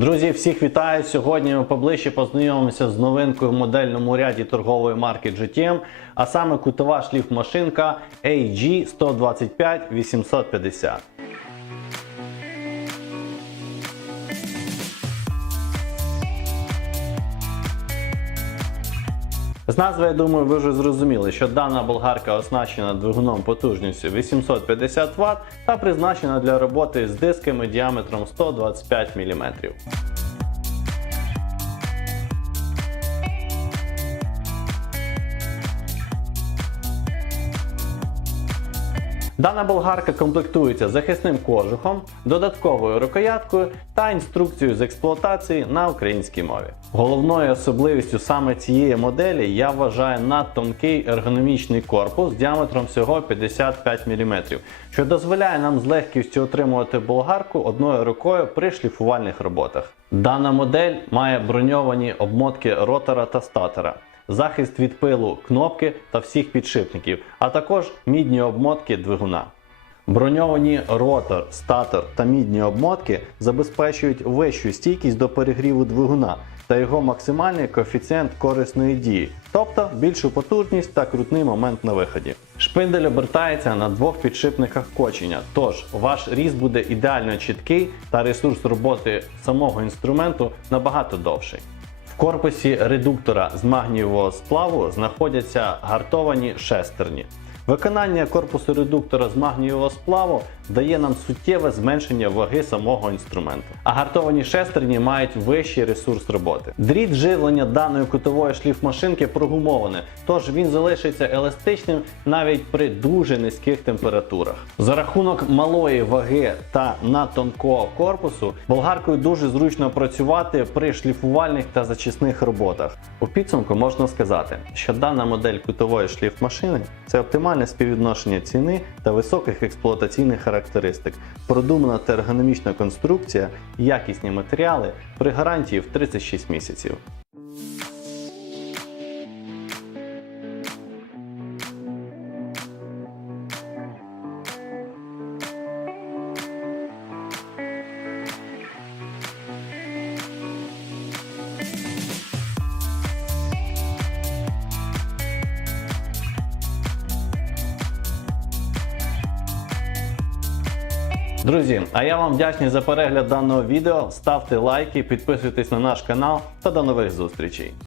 Друзі, всіх вітаю! Сьогодні ми поближче познайомимося з новинкою в модельному ряді торгової марки GTM, а саме кутова шліфмашинка AG 125 850. З назви, я думаю, ви вже зрозуміли, що дана болгарка оснащена двигуном потужністю 850 Вт та призначена для роботи з дисками діаметром 125 мм. Дана болгарка комплектується захисним кожухом, додатковою рукояткою та інструкцією з експлуатації на українській мові. Головною особливістю саме цієї моделі я вважаю надтонкий ергономічний корпус діаметром всього 55 мм, що дозволяє нам з легкістю отримувати болгарку одною рукою при шліфувальних роботах. Дана модель має броньовані обмотки ротора та статора захист від пилу кнопки та всіх підшипників, а також мідні обмотки двигуна. Броньовані ротор, статор та мідні обмотки забезпечують вищу стійкість до перегріву двигуна та його максимальний коефіцієнт корисної дії, тобто більшу потужність та крутний момент на виході. Шпиндель обертається на двох підшипниках кочення, тож ваш різ буде ідеально чіткий та ресурс роботи самого інструменту набагато довший. Корпусі редуктора з магнієвого сплаву знаходяться гартовані шестерні. Виконання корпусу редуктора з магнієвого сплаву дає нам суттєве зменшення ваги самого інструменту. А гартовані шестерні мають вищий ресурс роботи. Дріт живлення даної кутової шліфмашинки прогумований, тож він залишиться еластичним навіть при дуже низьких температурах. За рахунок малої ваги та надтонкого корпусу болгаркою дуже зручно працювати при шліфувальних та зачисних роботах. У підсумку можна сказати, що дана модель кутової шліфмашини це оптимальне співвідношення ціни та високих експлуатаційних характеристик, продумана та ергономічна конструкція, якісні матеріали при гарантії в 36 місяців. Друзі, а я вам вдячний за перегляд даного відео. Ставте лайки, підписуйтесь на наш канал та до нових зустрічей.